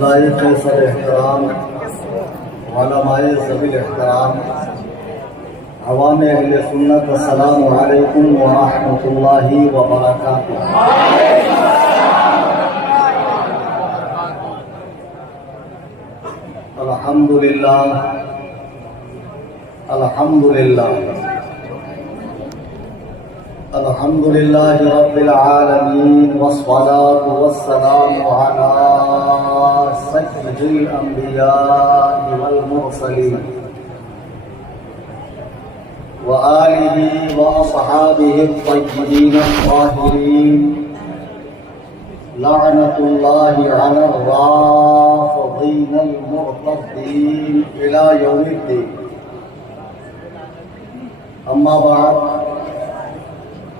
लायक sir एहतराम उलमाए ज़वील एहतराम अवाम अहले सुन्नत अस्सलामु अलैकुम व रहमतुल्लाहि व बरकातुहू। अल्हम्दुलिल्लाह अल्हम्दुलिल्लाह अल्हम्दुलिल्लाहि रब्बिल आलमीन वस्सलातु वस्सलामु अला सय्यिदिल अंबिया'i वल मुरसलीन व आलिहि व अस्हाबिहि अत-तय्यिबीन अत-ताहिरीन लअनतुल्लाहि अला अर्राफ़िदीन अल-मुअ्तदीन इला यौमिद्दीन। अम्मा बाद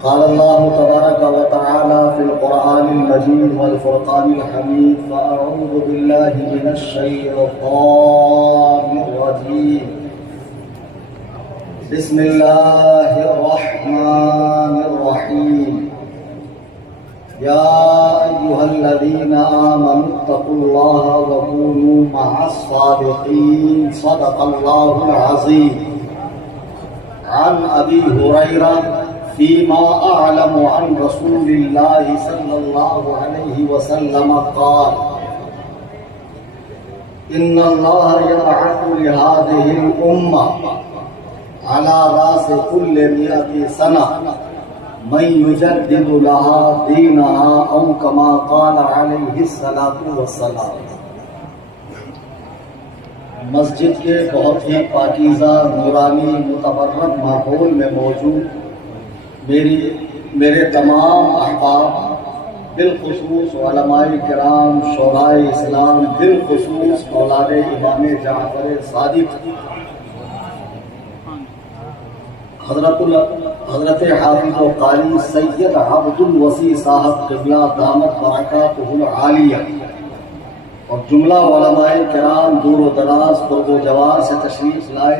क़ाल अल्लाहु तबारक व तआला फ़िल क़ुरआनिल मजीद वल फ़ुरक़ानिल हमीद फ़अऊज़ु बिल्लाहि मिनश शैतानिर रजीम। बिस्मिल्लाहिर रहमानिर रहीम। या अय्युहल्लज़ीना आमनुत्तक़ुल्लाहा व कूनू मअस-सादिक़ीन। सदक़ल्लाहुल अज़ीम। अन अबी हुरैरा फ़ीमा अअलमु अन रसूलिल्लाहि सल्लल्लाहु अलैहि वसल्लम क़ाल इन्नल्लाहा यबअथु लिहाज़िहिल उम्मा अला रासि कुल्लि मिअति सना मन युजद्दिदु लहा दीनहा औ कमा क़ाल अलैहिस्सलातु वस्सलाम। मस्जिद के बहुत ही पाकीज़ा नूरानी मुतबर्रक माहौल में मौजूद मेरे तमाम अहबाब, बिलखुसूस उलमाए किराम, शोराए इस्लाम, बिलखुसूस औलाद इमाम जाफर सादिक हज़रत हाफिज़ व क़ारी सैयद अब्दुल वसी साहब क़िबला दामत बरकातुहुल आलिया और जुमला उलमाए किराम दूर व दराज क़ुर्ब व जवार से तशरीफ़ लाए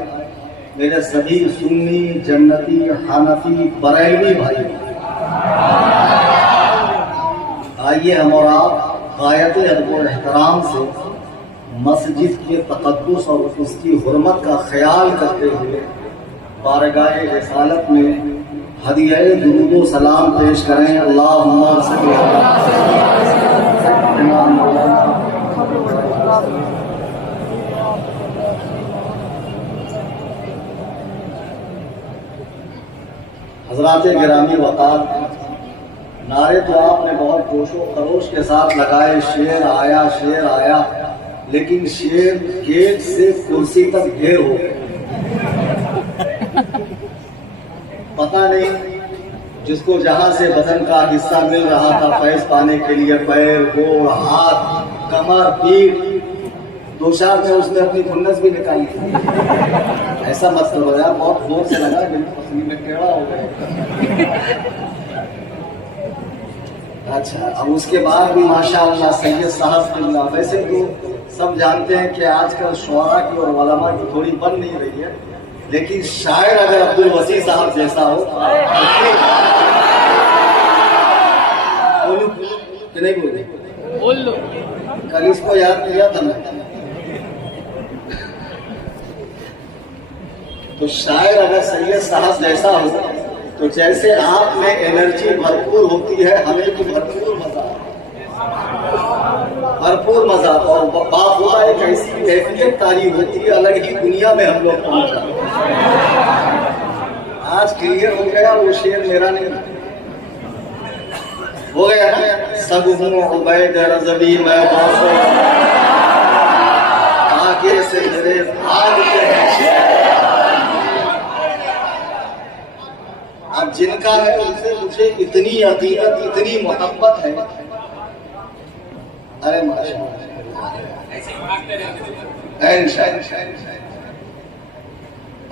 मेरे सभी सुन्नी जन्नती हनफी बरेलवी भाई, आइए हम और आप गायत अदब व एहतराम से मस्जिद के तक़द्दुस और उसकी हुर्मत का ख्याल करते हुए बारगाह रिसालत में हदिया दुरूद व सलाम पेश करें। अल्लाहुम्मा सल्लि अला सय्यिदिना मौलाना हज़रात गिरामी वक़ार, नारे तो आपने बहुत जोशो खरोश के साथ लगाए, शेर आया, लेकिन शेर गेट से कुर्सी तक ढेर हो गए। पता नहीं जिसको जहां से बदन का हिस्सा मिल रहा था फैज़ पाने के लिए, पैर, गोड़, हाथ, कमर, पीठ, दो चार में उसने अपनी खुन्नस भी निकाली। ऐसा मत करो यार, बहुत जोर से लगा, पसली में टेढ़ा हो गया। अच्छा, अब उसके बाद भी माशाअल्लाह सैयद साहब क़िबला। वैसे तो सब जानते हैं कि आजकल शुआरा की और उलमा की थोड़ी बन नहीं रही है, लेकिन शायर अगर अब्दुल वसी साहब जैसा हो तो नहीं बोल लो। कल इसको याद किया था मैं, तो शायर अगर सैयद साहब जैसा हो तो जैसे आप में एनर्जी भरपूर होती है, हमें भी भरपूर मजा और बाखुदा एक ऐसी कैफियत तारी होती है, अलग ही दुनिया में हम लोग पहुंच जाते हैं। आज क्लियर हो गया, वो शेर मेरा नहीं हो गया ना। सब हूँ उबैद रज़वी मैं आगे से मेरे भागते हैं। अब जिनका है उनसे मुझे इतनी अकीदत, इतनी मोहब्बत है। अरे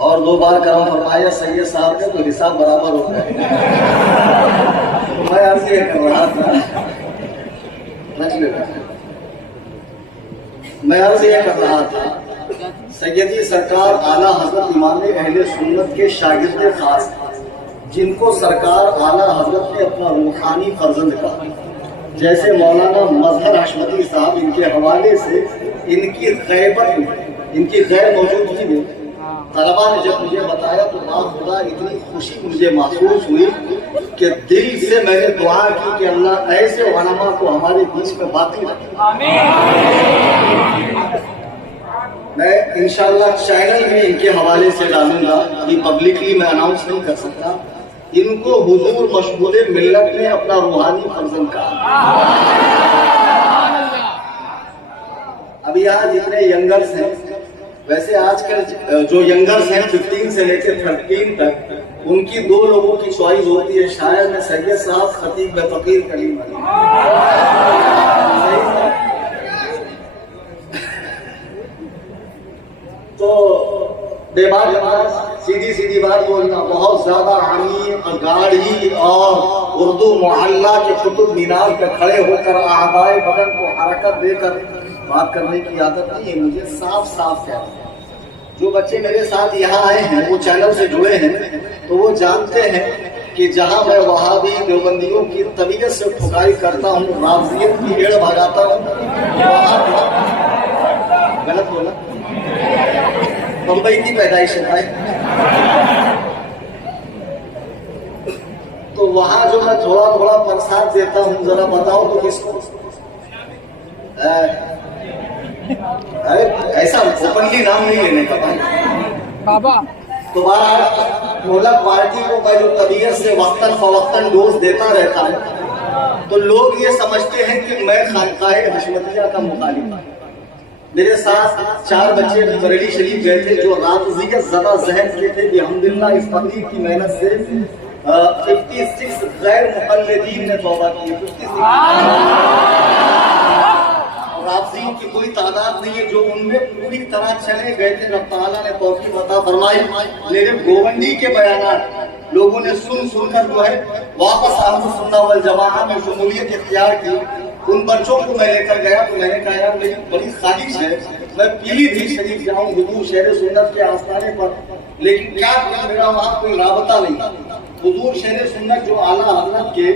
और 2 बार करम फरमाया सैयद साहब का तो हिसाब बराबर हो गया। मैं आपसे ये कर रहा था, मैं आपसे ये कर रहा था, सैयदी सरकार आला हजरत इमाम अहले सुन्नत के शागिर्द खास जिनको सरकार आला हजरत ने अपना रूहानी फर्जंद कहा, जैसे मौलाना मजहर हशमती साहब, इनके हवाले से इनकी गैबत में, इनकी गैर मौजूदगी में तलबा ने जब मुझे बताया तो खुदा इतनी खुशी मुझे महसूस हुई कि दिल से मैंने दुआ की कि अल्लाह ऐसे उलमा को हमारे बीच में बाकी रखे। मैं इंशाअल्लाह चैनल में इनके हवाले से डालूंगा, अभी पब्लिकली मैं अनाउंस नहीं कर सकता। इनको हुजूर मशहूर मिल्लत ने अपना रूहानी फर्जंद कहा। अभी यहाँ जितने यंगर्स हैं, वैसे आजकल जो यंगर्स हैं 15 से लेकर 13 तक, उनकी 2 लोगों की चॉइस होती है, शायर में सैयद साहब, खतीब में फकीर कलीम अली। तो बेबाक सीधी सीधी बात बोलना, बहुत ज्यादा अमीर गाड़ी और उर्दू मोहल्ला के कुतुब मीनार पर खड़े होकर आदाए बदन को हरकत देकर बात करने की आदत नहीं है। मुझे साफ साफ कहना है, जो बच्चे मेरे साथ यहाँ आए हैं, वो चैनल से जुड़े हैं, तो वो जानते हैं कि जहाँ मैं वहाबी देवबंदियों की तबीयत से ठुकाई करता हूँ, राफजियत की एड़ भगाता हूँ, गलत बोला, बम्बई की पैदाइश है, तो वहां जो मैं थोड़ा थोड़ा प्रसाद देता हूँ, जरा बताओ तो किसको? ऐसा ओपनली नाम नहीं लेने का भाई बाबा। तुम्हारा ढोलक पार्टी को मैं जो तबीयत से वक्तन फवक्तन डोज देता रहता है, तो लोग ये समझते हैं कि मैं खानकाहे हशमतिया का मुखालिफ हूं। मेरे साथ 4 बच्चे बरेली शरीफ गए थे जो राफजियत ज़दा जहन के थे। अल्हम्दुलिल्लाह इस तकलीफ की मेहनत से 56 गैर मुक़ल्लिदीन ने तौबा की। 56 राफजियों की कोई तादाद नहीं है जो उनमें पूरी तरह चले गए थे। रब ताला ने तौफीक अता फरमाई, मेरे गोवंडी के बयानात लोगों ने सुन सुनकर जो है वापस अहले सुन्नत वल जमाअह में शमूलियत इख्तियार की। उन बच्चों को मैं लेकर गया तो मैंने कहा यार मेरी बड़ी ख्वाहिश है मैं पीलीभीत शरीफ जाऊं हुजूर शहर सुन्नत के आस्थाने पर, लेकिन क्या मेरा वहाँ कोई राबता नहीं। हुजूर शहर सुन्नत जो आला हज़रत के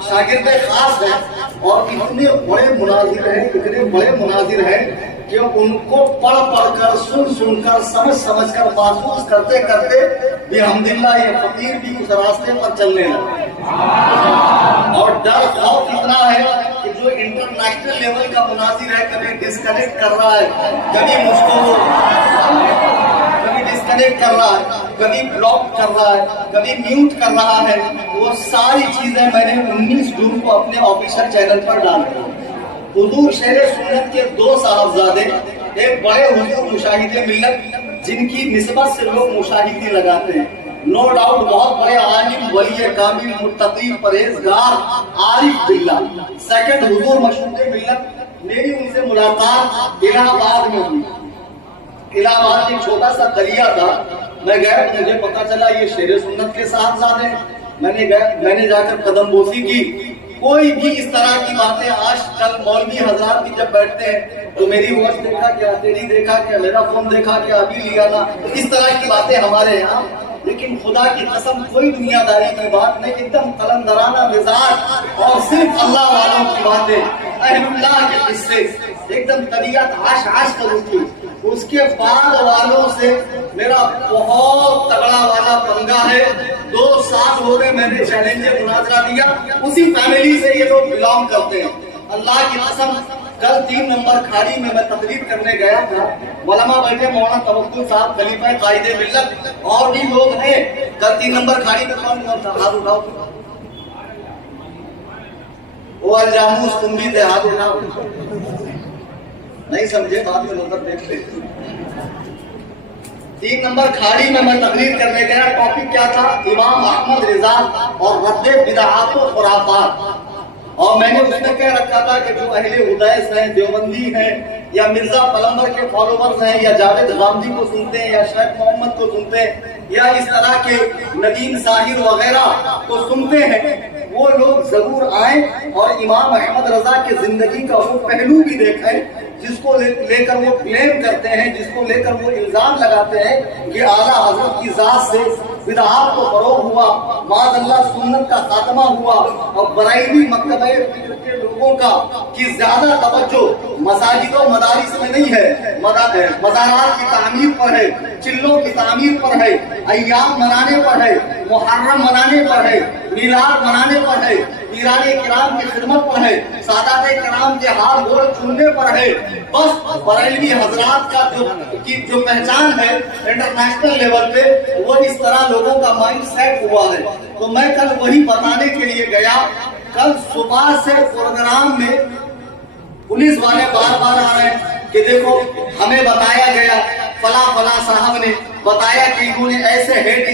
शागिर्द खास हैं और इतने बड़े मुनाजिर हैं कि उनको पढ़ कर सुन सुनकर समझ कर महसूस करते करते बिहम्दिल्लाह ये फकीर भी उस रास्ते पर चलने लगे। और डर खौफ इतना है कि जो इंटरनेशनल लेवल का मुनाजिर है, कभी डिस्कनेक्ट कर रहा है, कभी मुझको डिस्कनेक्ट कर रहा है, कभी ब्लॉक कर रहा है, कभी म्यूट कर रहा है, वो सारी चीजें मैंने 19 जून को अपने ऑफिशियल चैनल पर डाल दी। हुजूर शेर सुन्नत के 2 साहबजादे, एक बड़े हुजूर मुशाहिदे मिल्लत जिनकी निस्बत से लोग मुशाहिदी लगाते हैं, नो डाउट बहुत बड़े आलिम वली कामिल मुत्तकी परहेजगार आरिफ बिल्ला। सेकंड हुजूर मशहूर मिल्लत, मेरी उनसे मुलाकात इलाहाबाद में हुई। इलाहाबाद एक छोटा सा कलिया था, मैं गया, मुझे पता चला ये शेर सुन्नत के साहबजादे हैं। मैंने जाकर कदम बोसी की। कोई भी इस तरह की बातें आज कल मौलवी हजरात भी जब बैठते हैं तो मेरी वॉच देखा क्या, तेरी देखा क्या, मेरा फोन देखा क्या, अभी लिया ना, इस तरह की बातें हमारे यहाँ। लेकिन खुदा की कसम कोई दुनियादारी की बात नहीं, एकदम कलंदराना मिजाज और सिर्फ अल्लाह वालों की बातें, अहलुल्लाह के किस्से, एकदम तबीयत आश कर उठी। उसके बाद वालों से मेरा बहुत तगड़ा वाला पंगा है। 2 साल हो गए मैंने चैलेंजर मुनाजरा दिया, उसी फैमिली से ये लोग बिलोंग करते हैं। अल्लाह की कसम कल 3 नंबर खाड़ी में मैं तकरीर करने गया था, वलमा बैठे मौलाना तवक्कुल साहब, खलीफा कायदे मिल्लत और भी लोग हैं। कल 3 नंबर खाड़ी में कौन था? हाथ उठाओ। वो अलजामूस तुम भी थे, हाथ उठाओ। नहीं समझे बात में लोग देख ले। 3 नंबर खाड़ी में मैं तकरीर करने गया। टॉपिक क्या था? इमाम अहमद रिजा और रद्दे बिदअत व खुराफात। और मैंने उसमें कह रखा था कि जो अहले उदैस हैं, देवबंदी हैं, या मिर्जा पलम्बर के फॉलोवर्स हैं, या जावेद गांधी को सुनते हैं, या शेख मोहम्मद को सुनते हैं, या इस तरह के नदीम साहिर वगैरह को सुनते हैं, वो लोग जरूर आए और इमाम अहमद रजा की जिंदगी का वो पहलू भी देखें जिसको लेकर वो क्लेम करते हैं, जिसको लेकर वो इल्जाम लगाते हैं कि आला हजरत की जात से बिदअत को फरोग हुआ, माज़अल्लाह सुन्नत का खात्मा हुआ और बरेलवी मकतबे फिक्र के लोगों का कि ज्यादा तवज्जो मसाजिद और मदारिस में नहीं है, मज़ारात की तामीर पर है, चिल्लों की तामीर पर है, अय्याम मनाने पर है, मुहर्रम मनाने पर है, मिलाद मनाने पर है, पीराने किराम की खिदमत पर है, सादाते किराम के हाथ गोड़ चुनने पर है। बस बरेलवी हजरात का जो पहचान है इंटरनेशनल लेवल पे, वो इस तरह लोगों का माइंड सेट हुआ है। तो मैं कल वही बताने के लिए गया। कल सुबह से प्रोग्राम में पुलिस वाले बार बार आ रहे हैं कि देखो हमें बताया गया, फला फला साहब ने बताया कि इन्होंने ऐसे हेट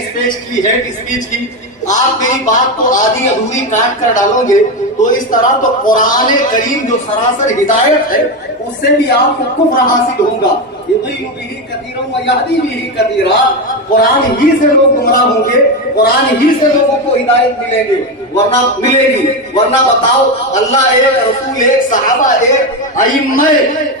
स्पीच की। आप मेरी बात को आधी अधूरी काट कर डालोगे तो इस तरह तो कुरान करीम जो सरासर हिदायत है उससे भी आपको कुफ्र हासिल होगा। कुरान ही से लोग गुमराह होंगे, कुरान ही से लोगों को हिदायत मिलेगी। वरना बताओ, अल्लाह एक, रसूल एक, सहाबा एक, अइम्मा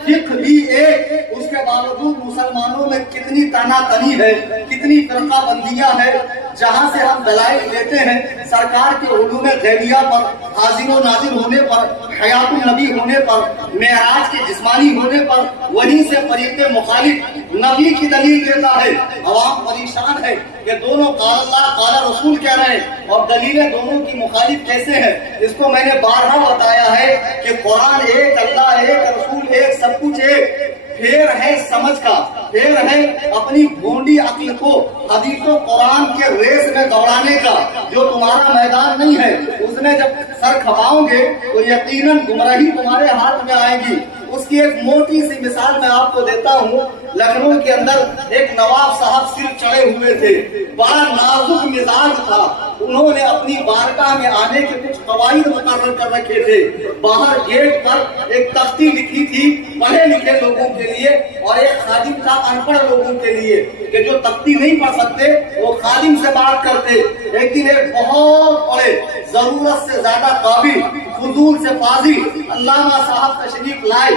फिक्र भी एक, उसके बावजूद मुसलमानों में कितनी तनातनी है, कितनी फरकाबंदियां है। जहां से हम दलाइल लेते हैं सरकार के उलूम गैबिया पर, हाजिर व नाजिर होने पर, हयातुन नबी होने पर, मेराज के जिस्मानी होने पर, वहीं से फरीक़े मुखालिफ नबी की दलील देता है। अवाम परेशान है कि दोनों क़ाल अल्लाह क़ाल रसूल कह रहे हैं और दलीलें दोनों की मुखालिफ कैसे हैं। इसको मैंने बारहा बताया है कि कुरान एक, अल्लाह एक, रसूल एक, सब कुछ एक। फेर है समझ का, फेर है अपनी भोंडी अक्ल को हदीसों कुरान के रेस में दौड़ाने का। जो तुम्हारा मैदान नहीं है उसमें जब सर खपाओगे तो यकीनन गुमराही तुम्हारे हाथ में आएगी। उसकी एक मोटी सी मिसाल मैं आपको देता हूँ। लखनऊ के अंदर एक नवाब साहब सिर चढ़े हुए थे, बड़ा नाजुक मिजाज था। उन्होंने अपनी बारगाह में आने के कुछ कवायद मुकर्रर कर रखे थे। बाहर गेट पर एक तख्ती लिखी थी पढ़े लिखे लोगों के लिए और एक खादिम था अनपढ़ लोगों के लिए, कि जो तख्ती नहीं पढ़ सकते वो खादिम से बात करते। एक दिन एक बहुत बड़े, जरूरत से ज्यादा काबिल, फजूल से फाजिल अल्लामा साहब तशरीफ लाए।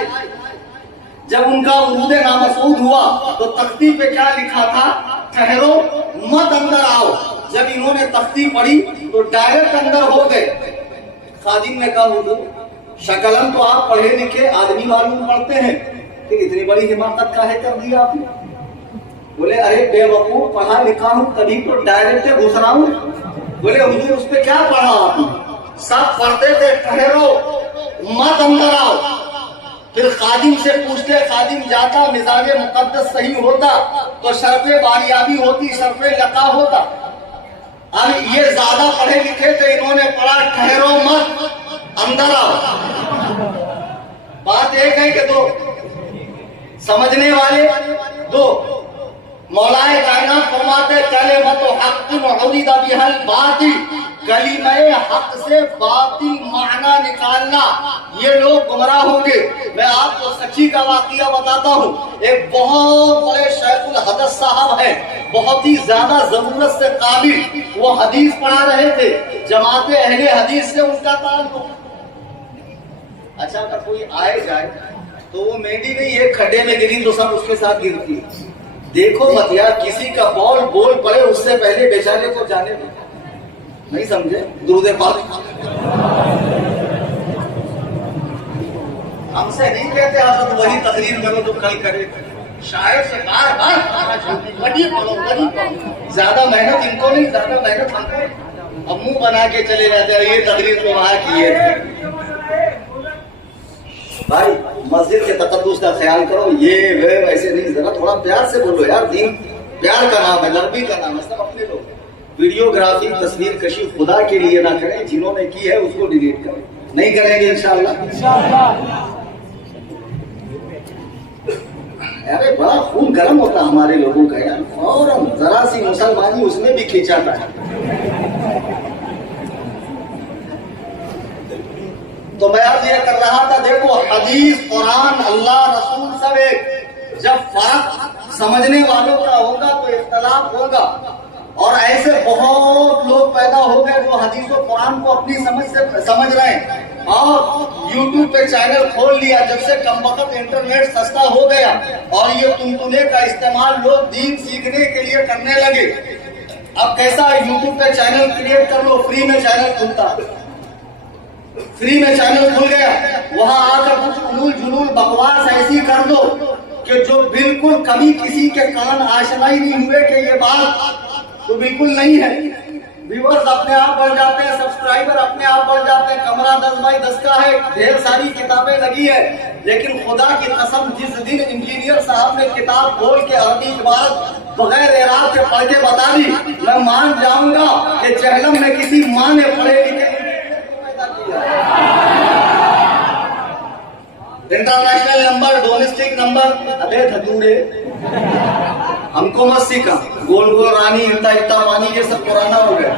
जब उनका उरूद नामसूद हुआ तो तख्ती पे क्या लिखा था? ठहरो मत अंदर आओ। जब इन्होंने तख्ती पढ़ी तो डायरेक्ट अंदर हो गए। खादिम ने कहा, हुजूर शकलन तो आप पढ़े लिखे आदमी मालूम पढ़ते हैं, कि इतनी बड़ी हिमाकत काहे कर दी आपने? बोले, अरे बेवकूफ, पढ़ा लिखा हूं तभी तो डायरेक्ट घुस रहा हूं। बोले, हुजूर उस पे क्या पढ़ा आपने? सब पढ़ते थे ठहरो मत अंदर आओ। फिर खादिम से पूछते, खादिम जाता, मिजाज मुकद्दस सही होता तो शर्फे बारियाबी होती, शर्फे लका होता। अब ये ज्यादा पढ़े लिखे थे, इन्होंने पढ़ा ठहरो मत अंदर आओ। बात एक है कि दो समझने वाले दो। मौलाए कायनात फरमाते, कले मत हक़्क़ुन उरिदा बिहल बातिल, कलीमा हक से बातिल माना निकालना, ये लोग गुमराह होंगे। मैं आपको सच्ची का वाकया बताता हूँ। एक बहुत बड़े शेखुल हदीस साहब है, बहुत ही ज्यादा जरूरत से काबिल, वो हदीस पढ़ा रहे थे। जमाते अहले हदीस से उनका ताल्लुक। अच्छा, अगर कोई आए जाए तो वो मेंढी नहीं, एक खड्डे में गिरी तो सब उसके साथ गिरती। देखो मत यार, किसी का बोल पड़े उससे पहले बेचारे को जाने दो। नहीं समझे? दुरूद पाक हमसे नहीं कहते हजरत वही तकरीर करो जो कल करे। शायर से बार बड़ी पढ़ो। ज्यादा मेहनत इनको नहीं, ज्यादा मेहनत हमको। अब मुंह बना के चले जाते हैं, ये तकरीर तो वहां किए थे। भाई मस्जिद के तकद्दुस का ख्याल करो, ये वे वैसे नहीं, जरा थोड़ा प्यार से बोलो यार। दीन प्यार का नाम है, नरमी का नाम है, सब अपने लोग। वीडियोग्राफी, तस्वीर कशी खुदा के लिए ना करें, जिन्होंने की है उसको डिलीट करें। नहीं करेंगे इंशाअल्लाह। अरे बड़ा खून गर्म होता हमारे लोगों का यार, फौरन जरा सी मुसलमानी उसमें भी खींचाता है। तो मैं आज ये कर रहा था, देखो हदीस, कुरान, अल्लाह, रसूल सब एक। जब फर्क समझने वालों का होगा तो इख्तलाफ होगा। और ऐसे बहुत लोग पैदा हो गए जो हदीस और कुरान को अपनी समझ से समझ रहे हैं और यूट्यूब पे चैनल खोल लिया। जब से कमबख्त इंटरनेट सस्ता हो गया और ये तुनतुने का इस्तेमाल लोग दीन सीखने के लिए करने लगे, अब कैसा है, यूट्यूब पे चैनल क्रिएट कर लो, फ्री में चैनल खुलता है, फ्री में चैनल खुल गया, वहां आकर कुछ उलूल जुलूल बकवास ऐसी कर दो कि जो बिल्कुल कभी किसी के कान आशना ही नहीं हुए कि ये बात तो बिल्कुल नहीं है। व्यूअर्स अपने आप बढ़ जाते हैं, सब्सक्राइबर अपने आप बढ़ जाते हैं, कमरा 10x10 का है, ढेर सारी किताबें लगी है, लेकिन खुदा की कसम जिस दिन इंजीनियर साहब ने किताब खोल के अरबी इबारत बगैर एराब के पढ़ के बता दी, मैं मान जाऊंगा कि जहलम में किसी माँ ने पढ़े लिखे इंटरनेशनल नंबर, डोमेस्टिक नंबर, अबे धतूरे हमको मत सीखा, गोल गोल रानी हिलता हिलता पानी, ये सब पुराना हो गया।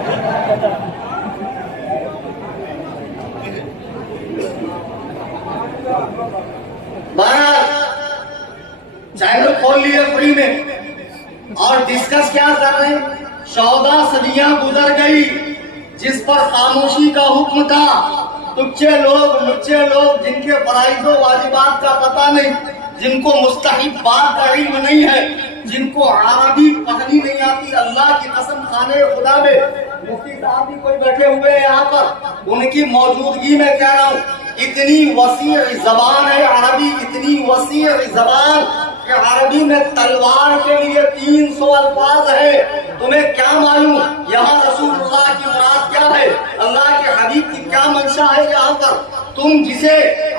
बहरहाल चैनल खोल लिए फ्री में और डिस्कस क्या कर रहे हैं, 14 सदियां गुजर गई जिस पर खामोशी का हुक्म था। तुच्चे लोग, लुच्चे लोग जिनके फराइजो वाजिबात का पता नहीं, जिनको मुस्तहिब्बात का इल्म नहीं है, जिनको अरबी पढ़नी नहीं आती, अल्लाह की कसम खाने खुदा में मुफ्ती साहब भी कोई बैठे हुए हैं यहाँ पर, उनकी मौजूदगी में कह रहा हूँ, इतनी वसी जबान है अरबी, इतनी वसी जबान कि अरबी में तलवार के लिए 300 अल्फाज है। तुम्हें क्या मालूम यहाँ रसूलुल्लाह की मुराद क्या है, अल्लाह के हबीब की क्या मंशा है यहाँ पर। तुम जिसे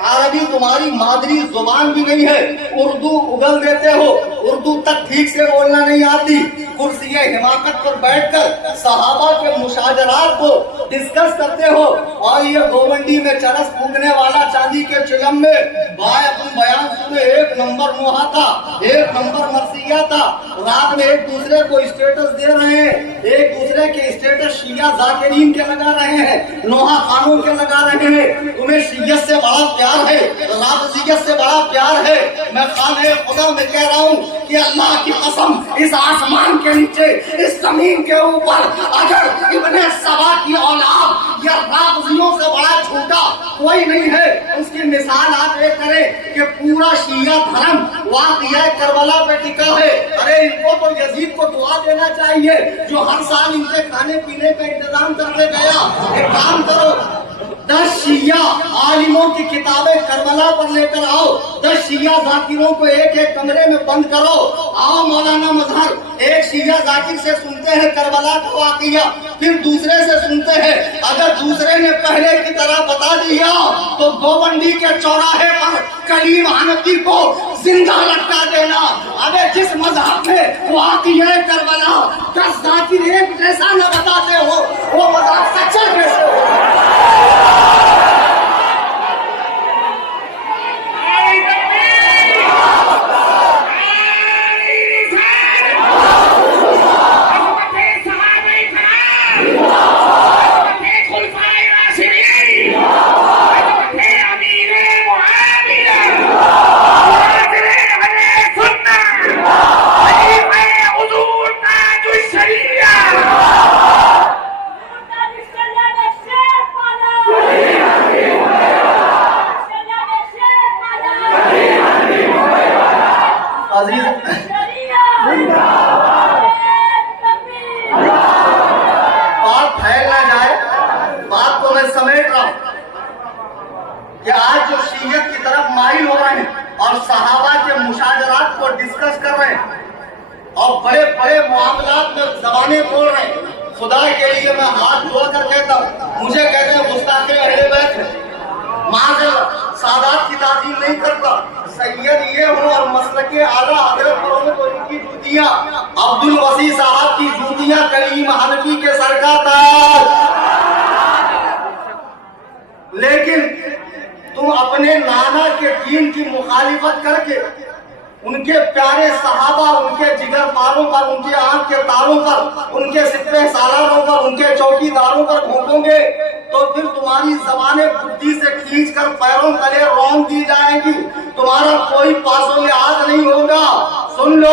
अरबी तुम्हारी मादरी जुबान भी नहीं है, उर्दू उगल देते हो, उर्दू तक ठीक से बोलना नहीं आती, कुर्सी हिमाकत पर बैठकर सहाबा के मुशाजरात को डिस्कस करते हो, और ये गोवंडी में चरस फूकने वाला चांदी के चिलम में भाई अपन बयान सुने, 1 नंबर मुहा था, 1 नंबर मर्सिया था, रात में एक दूसरे को स्टेटस दे रहे हैं, एक दूसरे के स्टेटस शिया जाकिरीन के लगा रहे हैं, नोहा खानों के लगा रहे हैं। तुम्हें शियत से बड़ा प्यार है, राफजियत से बड़ा प्यार है। मैं खाने खुदा में कह रहा हूँ कि अल्लाह की कसम, इस आसमान के नीचे, इस जमीन के ऊपर अगर इब्ने सबा की औलाद या राफजियों से बड़ा झूठा कोई नहीं है। उसकी मिसाल आप ये करें कि पूरा शिया धर्म वाक़िया करबला पे टिका है। अरे इनको तो यजीद को दुआ देना चाहिए जो हर साल इनके खाने पीने का इंतजाम करके गया। एक काम करो, 10 शिया आलिमों की किताबें करबला पर लेकर आओ, 10 शिया जाकिरों को एक एक कमरे में बंद करो, आओ मौलाना मजहर एक शिया जाकिर से सुनते हैं करबला का वाक़िया, फिर दूसरे से सुनते हैं, अगर दूसरे ने पहले की तरह बता दिया तो गोवंडी के चौराहे पर कलीम हनफी को जिंदा लटका देना। अबे जिस मजहब में वाक़िया करबला 10 जाकिर एक जैसा न बताते हो, वो मजहब सच्चा कैसे हो? बात फैल ना जाए, बात को मैं समेट रहा हूं कि आज जो शीयत की तरफ माइल हो रहे हैं और सहाबा के मुशाजरात को डिस्कस कर रहे हैं और बड़े बड़े मामलात में जबानें खोल रहे हैं, खुदा के लिए मैं हाथ जोड़कर कहता हूँ, मुझे कहते हैं गुस्ताखे अहले बैत है, माज़अल्लाह सादात की ताज़ीम नहीं करता, सैयद ये हो और मसलके आला हजरत पर हो तो इनकी जूतियां अब्दुल वसी साहब की जूतियां कलीम हनफी के सर का ताज। लेकिन तुम अपने नाना के दीन की मुखालिफत करके उनके प्यारे सहाबा, उनके जिगर पारों पर, उनके आंख के तारों पर, उनके सिपह सालारों पर, उनके चौकीदारों पर भोंकोगे तो फिर तुम्हारी जबानें बुद्धि से खींचकर पैरों तले रौंद दी जाएगी, तुम्हारा कोई पासो लिहाज नहीं होगा। सुन लो,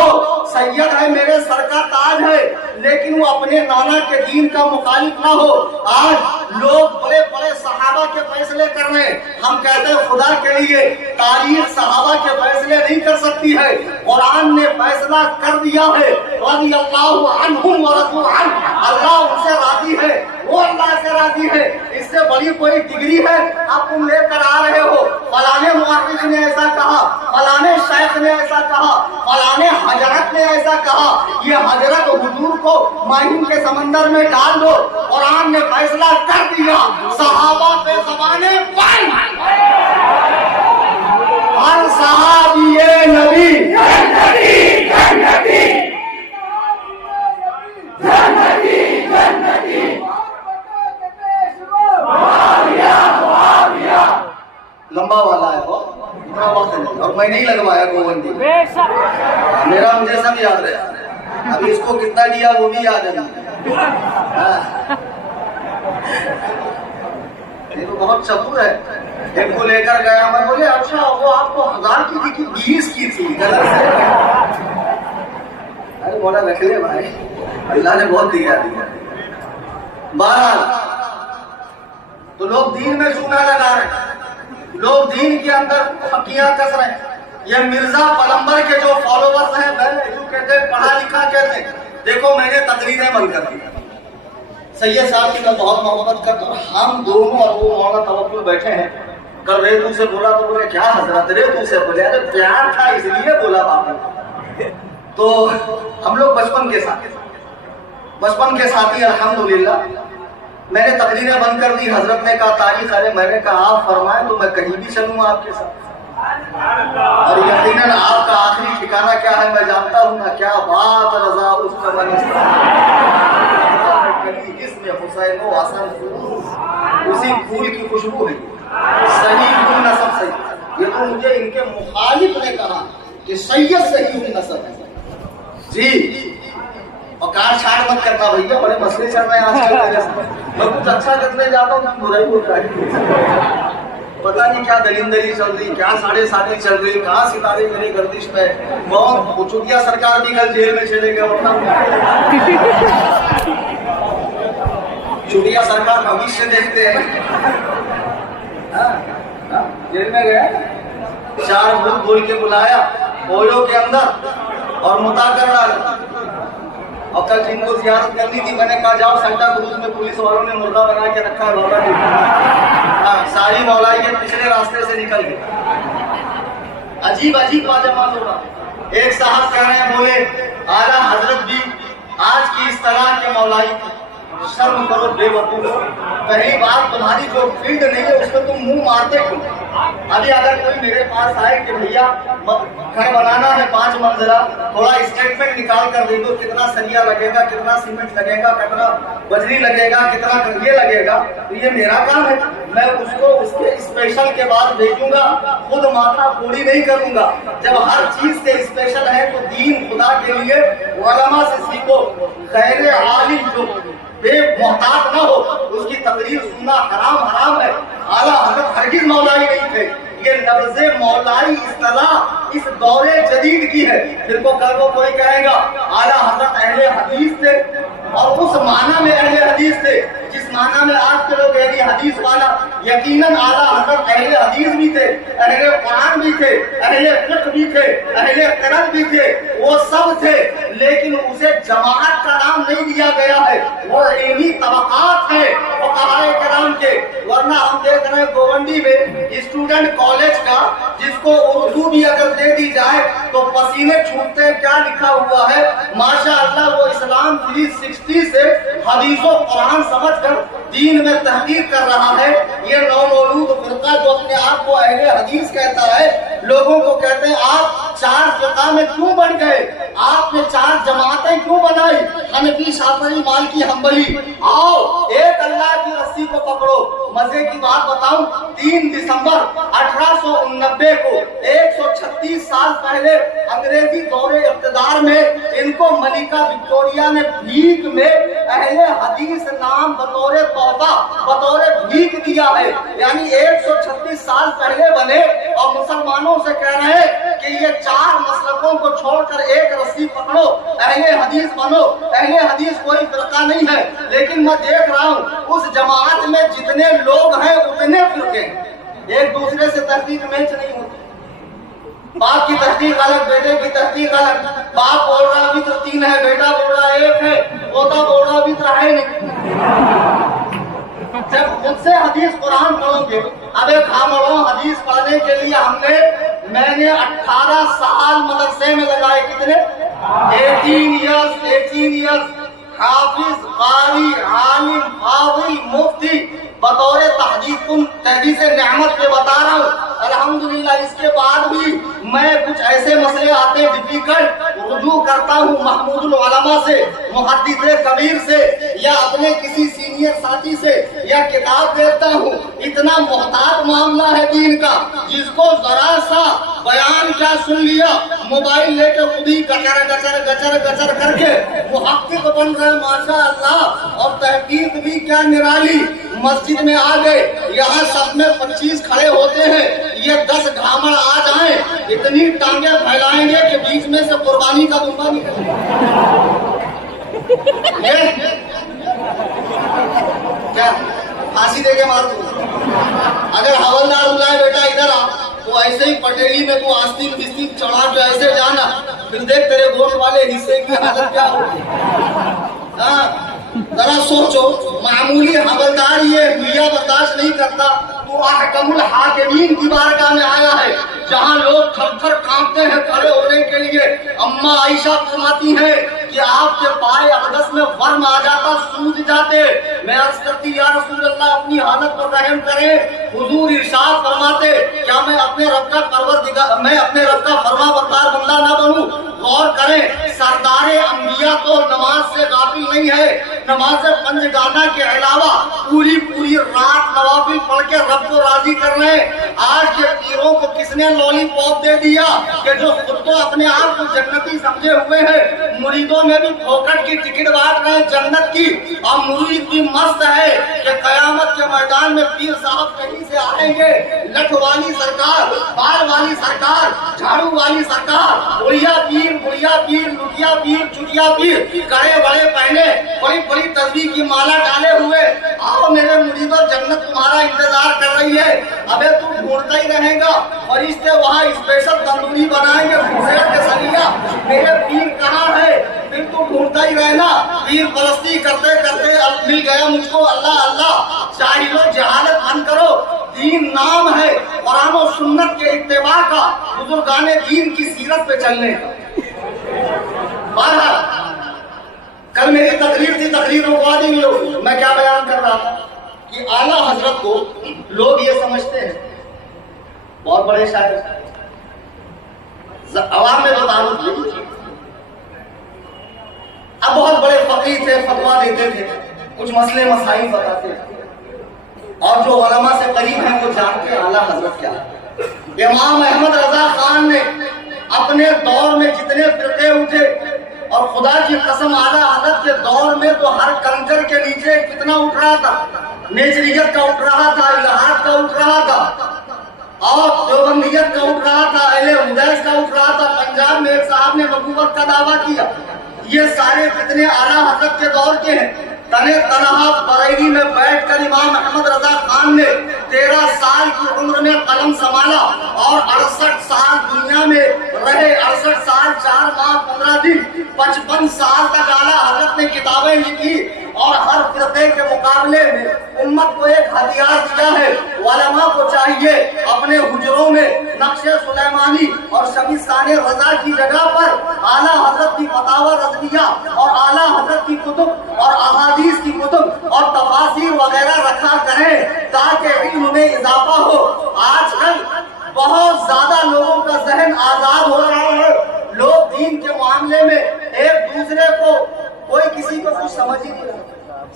सैयद है, मेरे सर का ताज है, लेकिन वो अपने नाना के दीन का मुखालिफ ना हो। आज लोग बड़े बड़े सहाबा के फैसले कर रहे हैं, हम कहते हैं खुदा के लिए तारीख सहाबा के फैसले नहीं कर सकती है, कुरान ने फैसला कर दिया है। रज़ियल्लाहु अन्हुम व रज़ू अन्हु, अल्लाह उनसे राजी है, वो अल्लाह से राजी है। इससे बड़ी कोई डिग्री है आप तुम लेकर आ रहे हो, फलाने मुहर्रिख ने ऐसा कहा, फलाने शेख ने ऐसा कहा, फलाने हजरत ने ऐसा कहा। ये हजरत हुजूर को माहिम के समंदर में डाल दो, कुरान ने फैसला कर दिया, सहाबा पे ज़बाने बंद, हर सहाबी ये नबी जन्नती जन्नती जन्नती जन्नती लंबा वाला है वो, इतना वक्त नहीं, और मैं नहीं लगवाया गोवंदी, मेरा मुझे सब याद रहा। अभी इसको कितना लिया वो भी याद है। ये तो बहुत चतुर है। एक को लेकर गया, मैं बोले अच्छा वो आपको 1000 की थी कि 20 की थी? गलत है। अरे बोला रख ले भाई, अल्लाह ने बहुत दिया। बहरहाल तो लोग दीन में चूना लगा रहे हैं, लोग दीन के अंदर फकियां कस रहे हैं। ये मिर्जा पलंबर के जो फॉलोवर्स हैं, वेल एजुकेटेड, पढ़ा लिखा कहते हैं। देखो मैंने तकरीरें बंद कर दी, सैयद साहब की मैं बहुत मोहब्बत करता हूँ। हम दोनों और वो मौलाना तवक्कुल बैठे हैं, कल रेतू से बोला तो बोले क्या हजरत रेतू से बोले? अरे प्यार था इसलिए बोला बाबू। तो हम लोग बचपन के साथी अल्हम्दुलिल्लाह। मैंने तकरीरें बंद कर दी, हजरत ने कहा तारीख, अरे मैंने कहा आप फरमाएं तो मैं कहीं भी चलूंगा आपके साथ, और यकीनन आपका आखिरी ठिकाना क्या है मैं जानता हूँ ना। क्या बात रजा उसका इसमें हुसैन को आसान, उसी फूल की खुशबू है, सही फूल नसब सही। ये तो मुझे इनके मुखालिफ ने कहा कि सैयद सही फूल नसब है जी। और कार छाड़ मत करना भैया, बड़े मसले चल रहे हैं आजकल मेरे साथ। मैं कुछ अच्छा करने जाता हूँ बुराई बोल रहा है, पता नहीं क्या दलिंदरी चल रही, क्या साढ़े साढ़े चल रही, कहाँ सितारे मेरे गर्दिश में। बहुत चुटिया सरकार भी कल जेल में चले गए, चुटिया सरकार भविष्य देखते हैं। जेल में गए, 4 भूत बोल के बुलाया ओयो के अंदर और मुता कर डाला। और कल जिनको जियारत करनी थी मैंने कहा जाओ, सेंटा क्रूज में पुलिस वालों ने मुर्दा बना के रखा है, मौला सारी मौलाई के पिछले रास्ते से निकल गए। अजीब अजीब बाजमात होगा। एक साहब कह रहे हैं, बोले आला हजरत भी आज की इस तरह के मौलाई, शर्म करो बेवकूफ, पहली बात तुम्हारी जो फील्ड नहीं है उसमें तुम मुंह मारते क्यों? अभी अगर कोई मेरे पास आए कि भैया घर बनाना है 5 मंजिला, थोड़ा स्टेटमेंट निकाल कर दे दो, कितना सरिया लगेगा, कितना सीमेंट लगेगा, कितना बजरी लगेगा, कितना ये लगेगा, तो ये मेरा काम है। मैं उसको उसके स्पेशल के बाद भेजूंगा, खुद माथा फोड़ी नहीं करूंगा। जब हर चीज से स्पेशल है तो दीन खुदा के लिए उलमा से सीखो। खैर आलिम जो बेमोहतात ना हो उसकी तकरीर सुनना हराम है। आला हजरत हरगिज़ मौलाई नहीं थे। ये लफ्ज़े मौलाई इस्तिलाह इस दौरे जदीद की है। फिर को कल को कोई कहेगा आला हजरत अहले हदीस थे, और उस माना में अहले हदीस थे जिस माना में आज के लोग अहले हदीस वाला, यकीनन आला हजरत अहले हदीस भी थे, अहले कुरान भी थे, अहले फिक्र भी थे, अहले क़िरात भी थे, वो सब थे, लेकिन उसे जमाअत का नाम नहीं दिया गया है। वो इल्मी तबक़ात है फ़ुक़हाए किराम के। वरना हम देख रहे हैं गोवंडी में स्टूडेंट कॉलेज का, जिसको उर्दू भी अगर दे दी जाए तो पसीने छूटते हैं। क्या लिखा हुआ है माशाअल्लाह, वो इस्लाम 360 से हदीसों कुरान समझकर दीन में तहकीक कर रहा है। ये नौमौलूद फिरका जो अपने आप को अहले हदीस कहता है, लोगों को कहते हैं आप 4 फिरका में क्यों बढ़ गए, आपने 4 जमातें क्यों बनाई, हनफी, शाफी, मालिकी, हम्बली। आओ एक अल्लाह की रस्सी को पकड़ो। मजे की बात बताऊं, 3 दिसंबर 1889 को 136 साल पहले अंग्रेजी दौरे इक़्तिदार में इनको मलिका विक्टोरिया ने भीख में अहले हदीस नाम बतौर तोहफा, बतौर भीख दिया है। यानी 136 साल पहले बने और मुसलमानों से कह रहे हैं कि ये चार मसलकों को छोड़कर एक रस्सी पकड़ो, अहले हदीस बनो। अहले हदीस कोई फिरका नहीं है, लेकिन मैं देख रहा हूँ उस जमात में जितने लोग हैं उतने फिरके हैं, एक दूसरे से तहकीक मैच नहीं होती। बाप की तहकीक अलग, बेटे की तहकीक अलग। बाप बोल रहा मित्र 3 है, बेटा बोल रहा 1 है, पोता बोल रहा मित्र है नहीं। जब खुद से हदीस कुरान पढ़ोगे, अबे खामड़ो हदीस पढ़ने के लिए मैंने 18 साल मदरसे में लगाए। कितने? 18 ईयर्स। हाफिज, कारी, आलिम, फाजिल, मुफ्ती, बतौर तहदीस नेमत पे बता रहा हूँ। अल्हम्दुलिल्लाह इसके बाद भी मैं कुछ ऐसे मसले आते डिफिकल्ट रुजू करता हूँ महमूदुल उलमा से, मुहद्दिस कबीर से, या अपने किसी सीनियर साथी से, या किताब देता हूँ। इतना मोहतात मामला है दीन का, जिसको जरा सा बयान क्या सुन लिया, मोबाइल लेके खुद ही गचर गचर गचर गचर करके मुहक्किक बन रहे माशा अल्लाह। और तहकीक भी क्या निराली। मस्जिद में आ गए, यहाँ सब में 25 खड़े होते हैं, ये 10 घामड़ आ जाए, इतनी टांगे फैलाएंगे कि बीच में से कुर्बानी का दुम्बा निकले। क्या फांसी देके मार दूं? अगर हवलदार बुलाए बेटा इधर आ, तो ऐसे ही पटेली में तू आस्तीन बिस्तीन चढ़ा के ऐसे जाना, फिर देख तेरे गोश वाले हिस्से की हालत क्या होगी। हाँ, जरा सोचो, मामूली हवलदार ये मियां बर्दाश्त नहीं करता, तो अहकमुल हाकिमीन की बारगाह में आया है, जहाँ लोग थर थर कांपते हैं खड़े होने के लिए। अम्मा आयशा फरमाती हैं कि आपके पाए अकदस में वर्म आ जाता, सूज जाते। मैं अर्ज करती या रसूल अल्लाह अपनी हालत पर रहम करें। हुजूर इरशाद फरमाते, क्या मैं अपने रब का फरमा बरदार बंदा ना बनूं? गौर करें, सरदारे अंबिया तो नमाज से गाफिल नहीं है। नमाज पंजगाना के अलावा पूरी रात नवाफिल पढ़ के रब को राजी कर रहे हैं। आज के पीरों को किसने लॉलीपॉप दे दिया कि जो खुद तो अपने आप को जन्नती समझे हुए हैं, मुरीदों में भी फोकट की टिकट बांट रहे हैं जन्नत की। और मुरीद भी मस्त है कि कयामत के मैदान में पीर साहब कहीं से आएंगे, लठ वाली सरकार, बाल वाली सरकार, झाड़ू वाली सरकार, बुढ़िया पीर, लुटिया पीर, चुटिया पीर, कड़े बड़े पहने, बड़ी बड़ी तस्बीह की माला डाले हुए, आओ मेरे मुरीदों जन्नत तुम्हारा इंतजार कर रही है। अबे तू ढूंढता ही रहेगा, फरिश्ते वहाँ स्पेशल तंदूरी बनाएंगे भूसेड़ के सरिया, मेरे पीर कहाँ है, फिर तू ढूंढता ही रहना। पीर परस्ती करते करते मिल गया मुझको, अल्लाह अल्लाह। चाहिए जहालत बंद करो, दीन नाम है कुरान और सुन्नत के इत्तेबा का, बुजुर्गाने दीन की सीरत पे चलने का। कल मेरी तकरीर थी, तकरीर रुकवा दी लोग। मैं क्या बयान कर रहा था कि आला हजरत को लोग ये समझते हैं बहुत बड़े शायर, अवाम में तो तारुफ नहीं। अब बहुत बड़े फकीर थे, फतवा देते थे, कुछ मसले मसाइल बताते थे, और जो उलमा से करीब हैं वो जानते हैं आला हजरत क्या है। इमाम अहमद रजा खान ने अपने दौर में जितने फिरके उठे, और खुदा की कसम आला हजरत के दौर में तो हर कंकर के नीचे कितना उठ रहा था, नेचरियत का उठ रहा था, इलाहाद का उठ रहा था, और देवबंदियत का उठ रहा था, अहले हुदैस का उठ रहा था। पंजाब में एक साहब ने नबूवत का दावा किया। ये सारे कितने आला हजरत के दौर के हैं। तने तनहा बरेली में बैठकर इमाम अहमद रजा खान ने 13 साल की उम्र में कलम संभाला, और 68 साल दुनिया में रहे, 68 साल 4 माह 15 दिन, 55 साल तक आला हजरत ने किताबें लिखी, और हर फिरके के मुकाबले में उम्मत को एक हथियार दिया है। उलमा को चाहिए अपने हुजरों में नक्शे सुलेमानी और शमीसाने रजा की जगह पर आला हजरत की फतावा रज़विया और आला हजरत की कुतुब और अहादीस की कुतुब और तफासीर वगैरह रखा करें, ताकि इल्म में इजाफा हो। आजकल बहुत ज्यादा लोगों का जहन आजाद हो रहा है। लोग दीन के मामले में एक दूसरे को, कोई किसी को कुछ समझ ही नहीं रहा,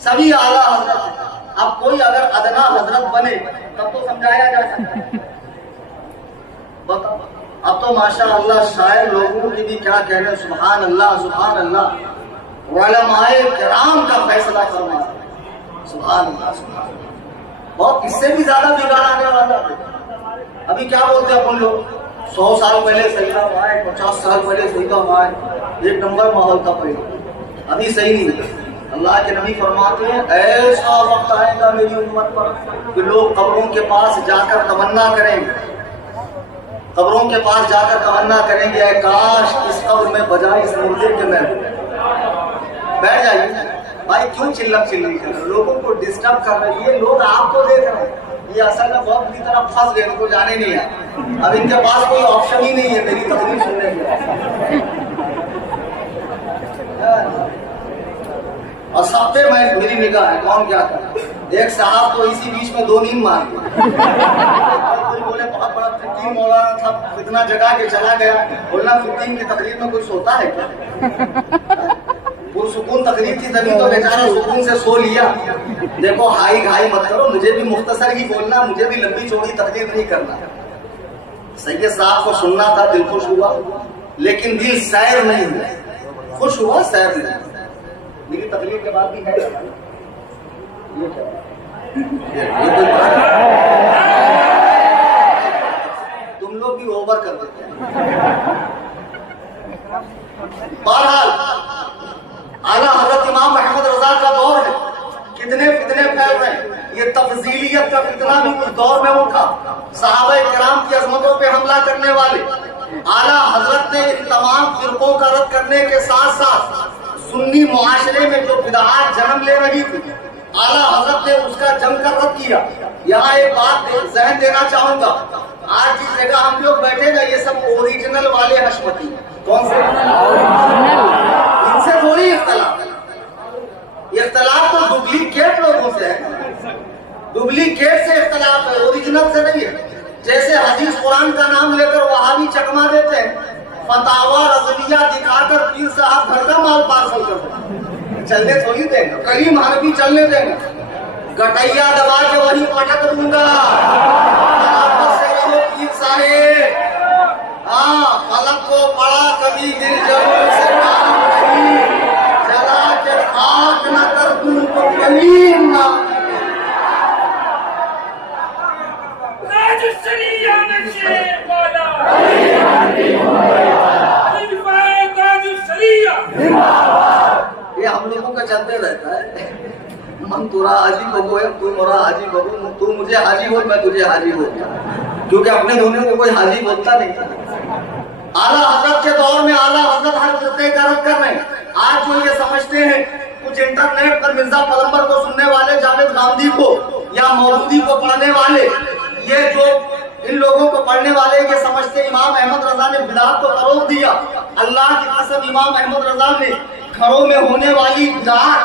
सभी आला हजरत है। अब कोई अगर अदना हजरत बने तब तो समझाया जा सकता है। बताओ, अब तो माशाअल्लाह शायर लोगों की भी क्या कहने, सुभान अल्लाह सुभान अल्लाह, उलमाए किराम का फैसला करना, सुभान अल्लाह सुभान अल्लाह। बहुत इससे भी ज्यादा बिगाड़ आने वाला है। अभी क्या बोलते हैं अपन लोग, 100 साल पहले सजदा आए, 50 साल पहले सजदा आए, एक नंबर माहौल था पहले, अभी सही नहीं। अल्लाह के नबी फरमाते हैं ऐसा वक्त आएगा मेरी उम्मत पर कि लोग कब्रों के पास जाकर तमन्ना करेंगे, कब्रों के पास जाकर तमन्ना करेंगे ऐ काश इस कब्र में बजाय इस मुर्दे के मैं बैठ जाइए। भाई क्यों चिल्लम चिल्ली कर रहे हो, लोगों को डिस्टर्ब कर रही है, लोग आपको देख रहे हैं, ये असल में बहुत बुरी तरह फंस गए, इनको जाने नहीं है, अब इनके पास कोई ऑप्शन ही नहीं है मेरी तकलीफ सुनने के। और सब पे मैं मेरी निगाह है, कौन क्या कर। एक साहब तो इसी बीच में 2 नींद मार गए, बोले बहुत बड़ा फिफ्टीन मौलाना था, कितना जगह के चला गया, बोलना 15 की तकलीफ में कोई सोता है क्या, पुरसुकून तकलीफ थी तभी तो बेचारा सुकून से सो लिया। देखो हाई घाई मत करो, मुझे भी मुख्तसर ही बोलना, मुझे भी लंबी चौड़ी तकलीफ नहीं करना। सैयद साहब को सुनना था, दिल खुश हुआ, लेकिन दिल सैर नहीं हुआ, खुश हुआ सैर नहीं। मेरी तकलीफ के बाद भी है ये क्या, ये कोई बात तुम लोग भी ओवर कर देते हैं। बहरहाल आला हजरत इमाम अहमद रजा का दौर है, कितने फितने फैल रहे हैं, ये तफजीलियत का फितना भी उस दौर में उठा, सहाबा किराम की अजमतों पे हमला करने वाले। आला हजरत ने इन तमाम फिरकों का रद्द करने के साथ साथ सुन्नी मुआशरे में जो बिदअत जन्म ले रही थी, आला हजरत ने उसका जमकर रद्द किया। यहाँ एक बात ज़हन देना चाहूंगा, आज जिस जगह हम लोग बैठे ना, ये सब ओरिजिनल वाले हशमती, कौन से इनसे थोड़ी इख्तलाफ तो डुप्लीकेट लोगों से है, डुप्लीकेट से इख्तलाफ है, ओरिजिनल से नहीं है। जैसे हदीस कुरान का नाम लेकर वहाबी चकमा देते हैं, फतावा रज़विया दिखाकर पीर साहब घर का माल पार्सल करते, चलने थोड़ी देंगे, करीम हनफी चलने देंगे, गटैया दबा के वही पटक दूंगा पीर साहेब। हाँ, फलक को पड़ा कभी दिल जरूर से काम नहीं, जला के खाक न कर दूं तो कलीम ना। ये हम लोगों का चलते रहता है, मन तुरा हाजी बबो है, तू मोरा हाजी बबो, तू मुझे हाजी बोल, मैं तुझे हाजी बोलता, क्योंकि अपने दोनों को कोई हाजी बोलता नहीं। आला हजरत के दौर में आला हजरत हर फिरके का रद्द कर रहे हैं। आज जो ये समझते हैं, कुछ इंटरनेट पर मिर्जा पलम्बर को सुनने वाले, जावेद गांधी को या मौदूदी को पढ़ने वाले, ये जो इन लोगों को पढ़ने वाले ये समझते इमाम अहमद रजा ने बिदअत को फरोग दिया। अल्लाह की कसम, इमाम अहमद रजा ने घरों में होने वाली बिदअत,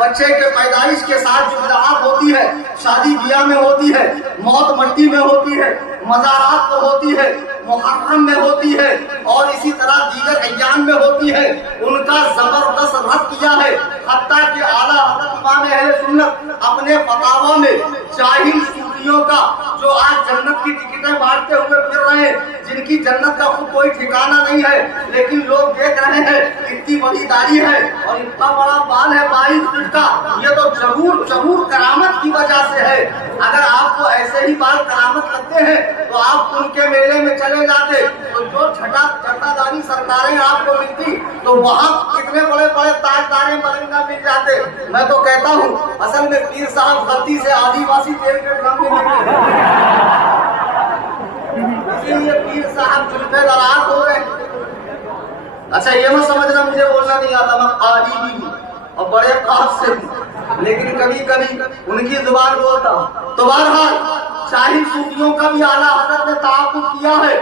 बच्चे के पैदाइश के साथ जो बिदअत होती है, शादी ब्याह में होती है, मौत मट्टी में होती है, मज़ारात पर होती है, मुहर्रम में होती है और इसी तरह दीगर अय्याम में होती है, उनका जबरदस्त रद्द किया है। हत्ता कि आला हज़रत इमाम अहले सुन्नत अपने फतावा में जाहिल सूफियों का, जो आज जन्नत की टिकटें बांटते हुए फिर रहे हैं, जिनकी जन्नत का खुद कोई ठिकाना नहीं है, लेकिन लोग देख रहे हैं इतनी बड़ी दाढ़ी है और इतना बड़ा बाल है 22 फीट का, ये तो जरूर करामत की वजह से है। अगर आपको ऐसे ही बाल करामत लगते हैं तो आप उनके मेले में चले जाते, तो जो छटादारी सरकारें आपको मिलती तो वहाँ कितने बड़े बड़े ताजदारें मलिंगा मिल जाते। मैं तो कहता हूँ असल में पीर साहब गलती से आदिवासी तेल के ड्रम में इसीलिए पीर साहब जुल्फे दराज हो गए। अच्छा ये मत समझना मुझे बोलना नहीं आता, मैं आदी भी हूँ और बड़े खास से हूँ, लेकिन कभी कभी उनकी जुबान बोलता हूँ। तो बहरहाल शाही सूफियों का भी आला हजरत ने ताक़ुब किया है।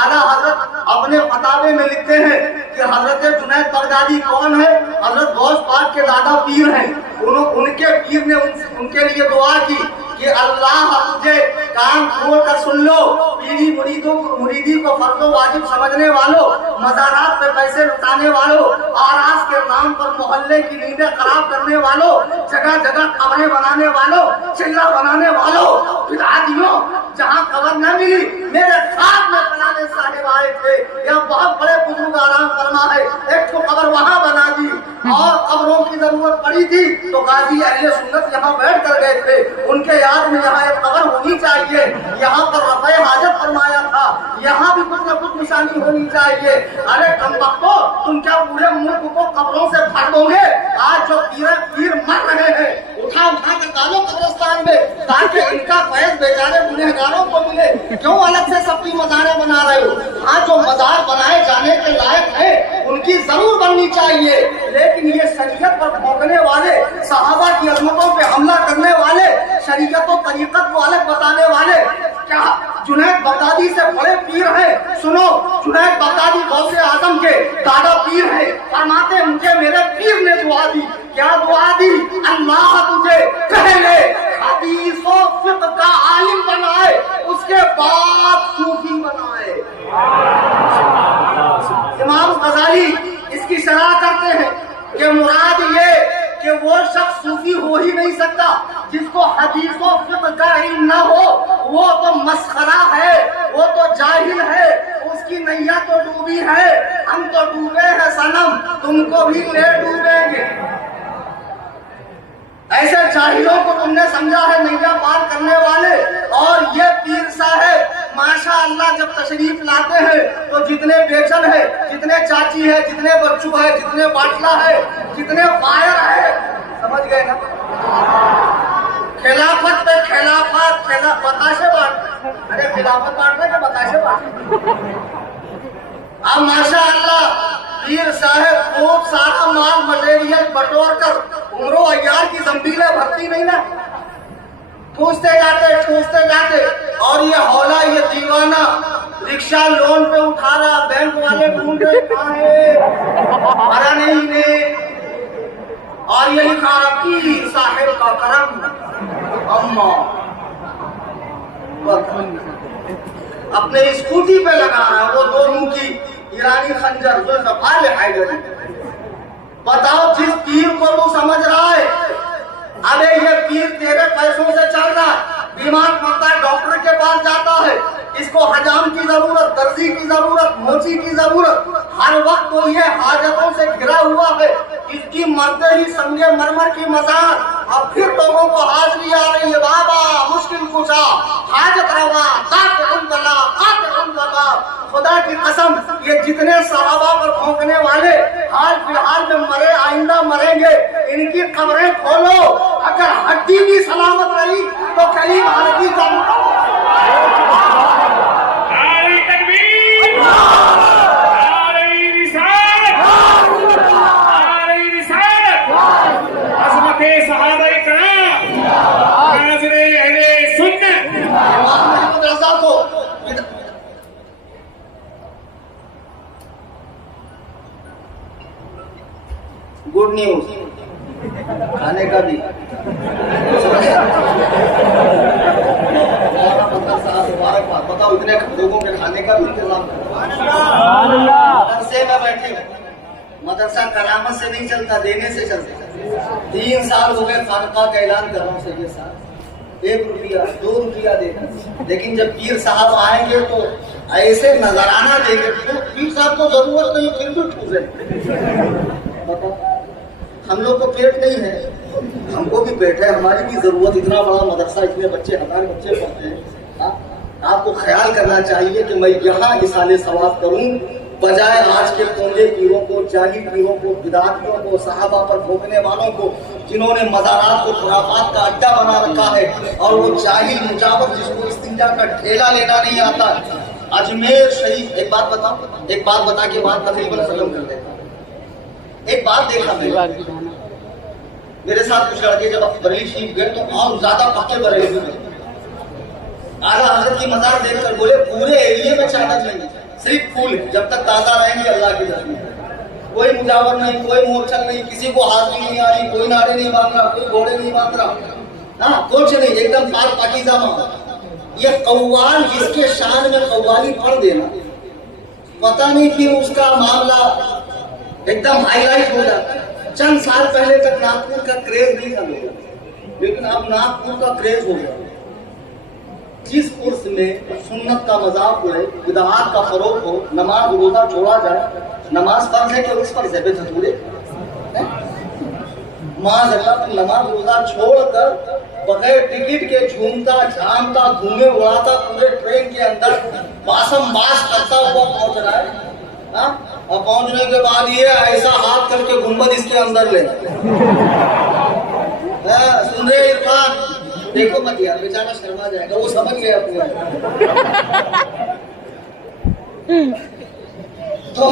आला हजरत अपने फतावे में लिखते हैं कि हजरत जुनैद बगदादी कौन है, हजरत गौस पाक के दादा पीर हैं। उनके पीर ने उनके लिए दुआ की कि अल्लाह तुझे कान खोल कर सुन लो, पीरी मुरीदी को फर्जो वाजिब समझने वालों, मज़ारात पे पैसे लुटाने वालों, आरास के नाम पर मोहल्ले की नींदें खराब करने वालों, जगह जगह कब्रें बनाने वालों, चिल्ला बनाने वालों, बिदअतियों, जहाँ कब्र न मिली मेरे साथ में बनाने साहिब आए थे, यहाँ बहुत बड़े बुजुर्ग आराम फरमा है, एक तो कब्र वहाँ बना दी, और कब्रों की जरूरत पड़ी थी तो गाजी अहले सुन्नत यहाँ बैठ कर गए थे। उनके याद में यहाँ एक कब्र होनी चाहिए, यहाँ पर रफ़े हाजत फरमाया था, यहाँ भी कुछ न कुछ निशानी होनी चाहिए। अरे कमबख्तो, तुम क्या पूरे मुल्क को कब्रों से भर दोगे? आज जो पीर मर रहे हैं उठा उठा कर डालो कब्रिस्तान में ताकि इनका फैज बेचारे गुनहगारों को मिले। क्यों अलग से सबकी मज़ारें बना रहे हो? हाँ, जो मज़ार बनाए जाने के लायक है उनकी जरूर बननी चाहिए, लेकिन ये शरीयत पर भौंकने वाले, सहाबा की अजमतों पे हमला करने वाले, शरीयत और तरीकत को अलग बताने वाले, क्या जुनैद बगदादी से बड़े पीर हैं? सुनो, जुनैद बगदादी गौसे आजम के दादा पीर है। फरमाते मुझे मेरे पीर ने दुआ दी। क्या दुआ दी? अल्लाह तुझे पहले हदीस और फिक़्ह का आलिम बनाए, उसके बाद सूफी बनाए। इमाम गजाली इसकी शरह करते हैं कि मुराद ये कि वो शख्स सूफी हो ही नहीं सकता जिसको हदीस और फिक़्ह का इल्म न हो। वो तो मस्खरा है, वो तो जाहिल है, उसकी नैया तो डूबी है। हम तो डूबे हैं सनम, तुमको भी ले डूबेंगे। ऐसे जाहिलों को तुमने समझा है नैया पार करने वाले। और ये पीर साहब माशाअल्लाह जब तशरीफ लाते हैं तो जितने बेचन है, जितने चाची है, जितने बच्चू है, जितने बाटला है, जितने फायर है, समझ गए ना? खिलाफत पे खिलाफत, बताशे बांट। अरे खिलाफत बांट रहे बताशे बांट। अब माशाअल्लाह पीर साहब खूब सारा माल मटेरियल बटोर कर उमरो अय्यार की जंबीलें भरती नहीं ना, ठूसते जाते। और ये हौला, ये दीवाना रिक्शा लोन पे उठा रहा, बैंक वाले ढूंढ रहे कहाँ है, भरा नहीं ने। और ये लिखा रहा पीर साहब का करम अम्मा। अपने स्कूटी पे लगा रहा है वो दो मुंह की ईरानी खंजर जो सफाल हैदरी। बताओ, जिस पीर को तू समझ रहा है, अबे ये पीर तेरे पैसों से चल रहा है। बीमार पड़ता है डॉक्टर के पास जाता है, इसको हजाम की जरूरत, दर्जी की जरूरत, मोची की जरूरत, हर वक्त वो ये हाजतों से घिरा हुआ है। इसकी मरते ही संगे मरमर की मजार। अब फिर लोगों को हाजरी आ रही है, बाबा मुश्किल कुशा, हाजत रवा, खुदा की कसम ये जितने सहाबा पर भौंकने वाले हाल फिलहाल में मरे, आइंदा मरेंगे, इनकी कब्रें खोलो। अगर हड्डी भी सलामत रही तो करीब हड्डी गुड न्यूज खाने का भी। बताओ, इतने लोगों के खाने का भी इंतजाम। मदरसे में बैठे, मदरसा करामत से नहीं चलता, देने से चलता। 3 साल हो गए खानका का ऐलान कर रहा हूँ सही साहब, 1 रुपया 2 रुपया देना। लेकिन जब पीर साहब आएंगे तो ऐसे नजराना देंगे तो पीर साहब को जरूरत नहीं, फिर भी ठूसे। बताओ, हम लोग को पेट नहीं है, हमको भी पेट है, हमारी भी जरूरत। इतना बड़ा मदरसा, इतने बच्चे, 1000 बच्चे पढ़ते हैं। आपको ख्याल करना चाहिए कि मैं यहाँ इसाले सवाब करूँ बजाय आज के कोंडे पीरों को, जाहिल पीरों को, बिदातियों को, सहाबा पर भोगने वालों को, जिन्होंने मज़ारात को खुराफात का अड्डा बना रखा है। और वो जाहिल मुजावर जिसको इस्तिंजा का ठेला लेना नहीं आता। अजमेर शरीफ, एक बात बताओ, एक बात बता के बाद तकरीबन खत्म कर देता। एक बात देखा मैं, मेरे साथ कुछ लड़के जब बरेली शरीफ गए तो और ज्यादा पक्के बरेली में आला हजरत की मजार देखकर बोले पूरे एरिया में चादर नहीं, सिर्फ फूल, जब तक ताजा रहेंगे अल्लाह की तरफ। कोई मुजावर नहीं, कोई मोरचल नहीं, किसी को हाजिरी नहीं आ रही, कोई नारे नहीं बांध रहा, कोई घोड़े नहीं बांध रहा, हाँ कुछ नहीं, एकदम पाक पाकीज़ा माहौल। ये कव्वाल जिसके शान में कव्वाली पढ़ देना, पता नहीं फिर उसका मामला एकदम हाईलाइट हो जाता है। चंद साल पहले तक नागपुर का क्रेज नहीं था लोगों, लेकिन अब नागपुर का क्रेज हो गया। जिस उर्स में सुन्नत का मजाक हो, बिदअत का फरोग हो, नमाज रोजा छोड़ा जाए, नमाज फर्ज है कि उस पर ज़ेबे धतूरे माज़अल्लाह तुम नमाज रोजा छोड़कर बगैर टिकट के झूमता झामता घूमे उड़ाता पूरे ट्रेन के अंदर बासम बास करता हुआ पहुंच रहा है। हाँ? और पहुंचने के बाद ये ऐसा हाथ करके गुंबद इसके अंदर ले सुन रहे इरफान, देखो मत यार बेचारा शर्मा जाएगा, वो समझ गया पूरा। तो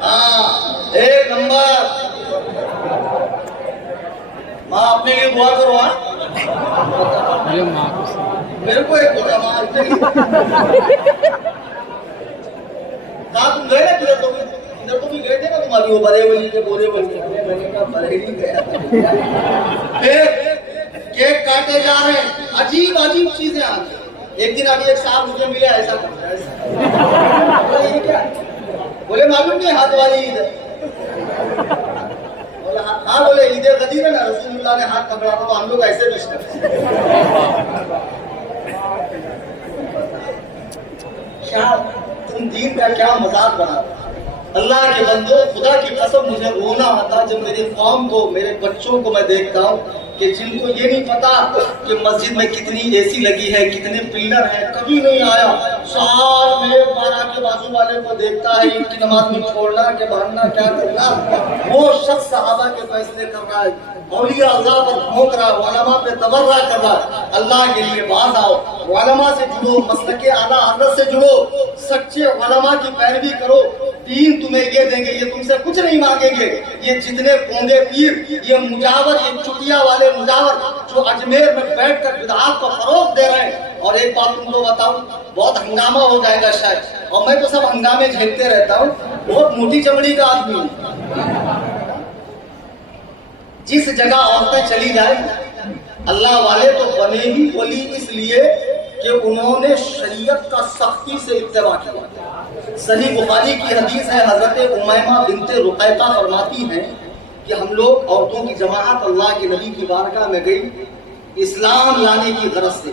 हाँ, एक नंबर माँ अपने लिए दुआ करो। मेरे को एक बोला माँ अपने लिए कहा तुम गए ना इधर तो भी गए थे ना तुम अभी वो बरेली के बोरे बल्कि मैंने कहा बरेली गया। फिर केक काटे जा रहे हैं, अजीब अजीब चीजें आ गई। एक दिन अभी एक साहब मुझे मिले, ऐसा करता है ये क्या, बोले मालूम नहीं हाथ वाली ईद है। बोला हाँ, बोले ईद गदीर है ना, रसूलुल्लाह ने हाथ पकड़ा था तो हम लोग ऐसे विश करते। क्या तुम दीन का क्या मजाक बना। अल्लाह के बंदो, खुदा की कसम मुझे रोना आता जब मेरी कौम को, मेरे बच्चों को मैं देखता हूँ कि जिनको ये नहीं पता कि मस्जिद में कितनी एसी लगी है, कितने पिलर है, कभी नहीं आया। साल में एक बार आके बाजू वाले को देखता है इनकी नमाज में छोड़ना के बहाना क्या करना। वो शख्स सहाबा के फैसले कर रहा है, औलिया अल्लाह पर भोंक रहा है, उलमा पे तबर्रा कर रहा है। अल्लाह के लिए बाज आओ, उलमा से जुड़ो, मसलके आला हज़रत से जुड़ो, सच्चे उलमा की पैरवी करो। दीन तुम्हें ये देंगे, ये तुमसे कुछ नहीं मांगेंगे। ये जितने पोंगे पीर, ये मुजावर, ये चुटिया वाले मुजावर जो अजमेर में बैठ कर बिदअत को फरोग दे रहे हैं। और एक बात तुमको बताऊं, बहुत हंगामा हो जाएगा शायद, और मैं तो सब हंगामे झेलते रहता हूँ, बहुत मोटी चमड़ी का आदमी हूँ। जिस जगह औरतें चली जाए, अल्लाह वाले तो बने ही वली इसलिए कि उन्होंने शरीयत का सख्ती से इत्तेबा किया। सही बुखारी की हदीस है, हजरत उमैमा बिनते रुकैता फरमाती हैं कि हम लोग औरतों की जमात अल्लाह के नबी की बारगाह में गई इस्लाम लाने की गरज से।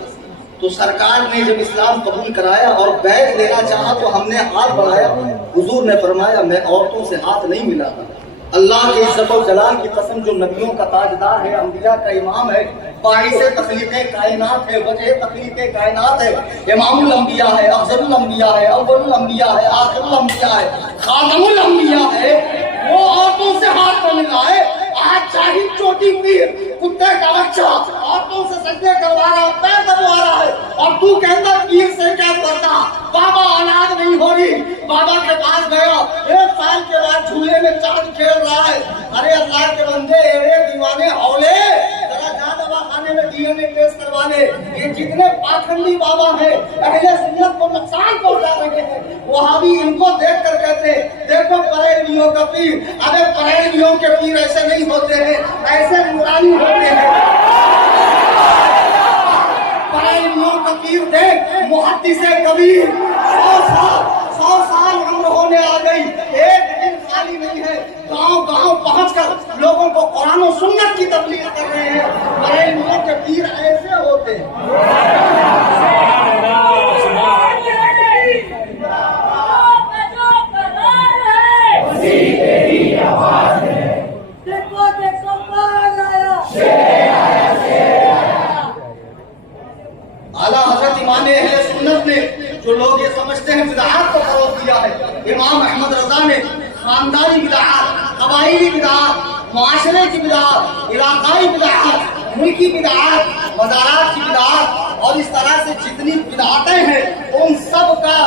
तो सरकार ने जब इस्लाम कबूल कराया और बैग लेना चाहा तो हमने हाथ बढ़ाया, हुजूर ने फरमाया मैं औरतों से हाथ नहीं मिलाता। अल्लाह के इज्जत और जलाल की कसम, जो नबियों का ताजदार है, अंबिया का इमाम है, बाइसे तखलीक़े कायनात है, वजह तखलीक़े कायनात है, इमामुल अंबिया है, अफजलुल अंबिया है, अव्वलुल अंबिया है, आखिरुल अंबिया है, खातमुल अंबिया है, वो औरतों से हाथ न मिलाए। आज चाही चोटी पीर, कुत्ते का बच्चा औरतों से सजदे करवा रहा है, पैर दबवा रहा है, और तू कहता पीर से क्या करता। बाबा औलाद नहीं हो रही, बाबा के पास गया, 1 साल के बाद झूले में चांद खेल रहा है। अरे अल्लाह के बंदे, दीवाने हौले, जरा जा दवा खाने में डीएनए टेस्ट करवाने। ये जितने पाखंडी बाबा हैं, अहले सुन्नत को नुकसान पहुंचा रहे हैं, वहाबी इनको देख कर कहते देखो बरेलवियों का पीर। अरे बरेलवियों के पीर ऐसे नहीं होते हैं, ऐसे नूरानी होते हैं। बरेलवियों का पीर देख, मुहद्दिसे कबीर, 100 साल उम्र होने आ गई, एक दिन खाली नहीं है, गांव-गांव पहुंचकर लोगों को कुरान और सुन्नत की तबलीग कर रहे हैं। बरेलवियों के पीर ऐसे होते हैं। आला हजरत इमाम अहले सुन्नत ने, जो लोग ये समझते हैं बिदअत को फरोग दिया है, इमाम अहमद रजा ने खानदानी बिदअत, कबाइली बिदअत, मुआशरे की बिदअत, इलाकाई बिदअत, मुल्की बिदअत, मज़ारात की बिदअत और इस तरह से जितनी बिदअतें हैं उन सब का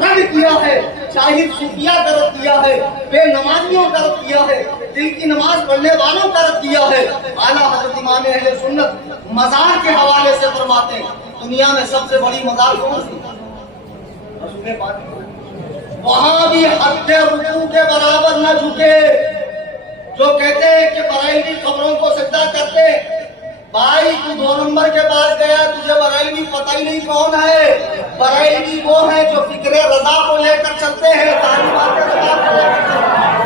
रद्द किया है। चाहे सूफिया का रद्द किया है, बेनमाजियों का रद्द किया है, दिल की नमाज पढ़ने वालों का रद्द किया है। आला हजरत इमाम अहले सुन्नत मज़ार के हवाले से फरमाते हैं, दुनिया में सबसे बड़ी मज़ार कौन सी? वहां भी हद रुकू के बराबर न झुके। जो कहते हैं कि बरेलवी खबरों को सजदा करते, भाई तू 2 नंबर के पास गया, तुझे बरेलवी पता ही नहीं कौन है। बरेलवी वो है जो फिक्रे रजा को लेकर चलते हैं, तालीमात रजा को लेकर चलते हैं।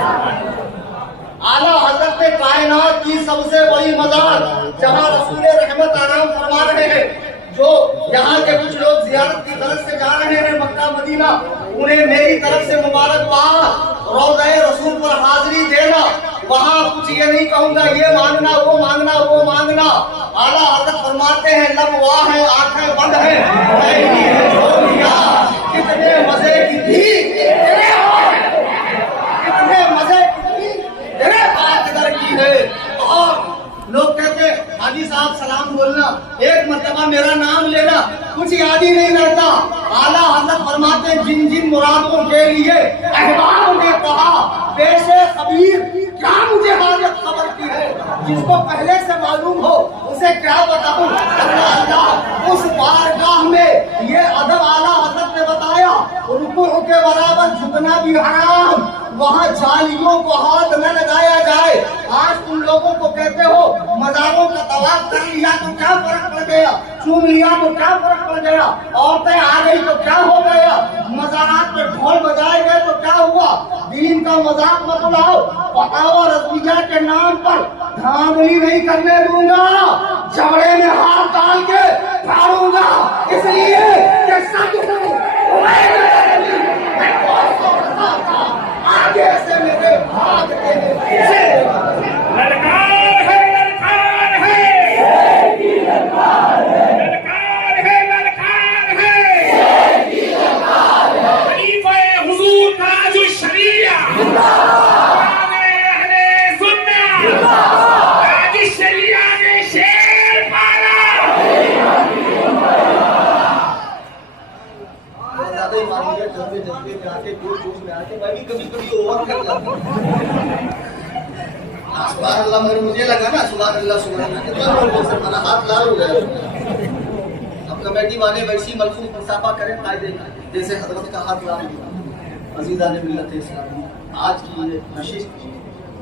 आला हजरत कायनात की सबसे बड़ी मज़ार, जहाँ रसूल रहमत आराम फरमा रहे हैं, जो यहाँ के कुछ लोग जियारत की तरफ से जा रहे हैं मक्का मदीना, उन्हें मेरी तरफ से मुबारकबाद। रोज़े रसूल पर हाजिरी देना वहाँ कुछ ये नहीं कहूंगा ये मांगना वो मांगना वो मांगना। आला हज़रत फरमाते हैं लब वाह है आंखें बंद है, कितने मजे की थी कितने मजे की तेरे बात दर की है। और लोग कहते हाजी साहब सलाम बोलना, एक मर्तबा मेरा नाम लेना, कुछ याद ही नहीं रहता। आला हज़रत फरमाते हैं जिन जिन मुरादों के लिए अहबाब ने कहा पेशे खबीर क्या मुझे हालत खबर की है, जिसको पहले से मालूम हो उसे क्या बताऊं। अल्लाह उस बारगाह में ये अदब आला हज़रत ने बताया, रुकू के बराबर झुकना भी हराम, वहाँ जालियों को हाथ न लगाया जाए। आज तुम लोगों को कहते हो मज़ारों का तवाफ कर लिया तो क्या फर्क पड़ गया, चूम लिया तो क्या फर्क पड़ गया, औरतें आ गई तो क्या हो गया, मज़ारात पे ढोल बजाए गए तो क्या हुआ। दीन का मजाक मत उड़ाओ, फतावा रज़विया के नाम पर धांधली नहीं करने दूंगा, जबड़े में हाथ डाल के फाड़ूंगा, इसलिए कि आगे से मेरे भाग के ललकार है ललकार है ललकार है ललकार है खलीफा हुजूर ताजुल शरीया अहले सुन्नत ताजुल शरीया ने शेर पाला। ज्यादा ही मानिए जज्बे जज्बे में आके जोश में आके मैं भी कभी कभी ओवर कर जाता हूँ। सुभान अल्लाह मगर मुझे लगा ना सुभान अल्लाह से मेरा हाथ लाल हो गया। अब कमेटी वाले वैसी मलफूज मुसाफा करें कायदे जैसे हजरत का हाथ लाल हुआ। अजीज़ान मिल्लत इस्लामी आज की ये नशिस्त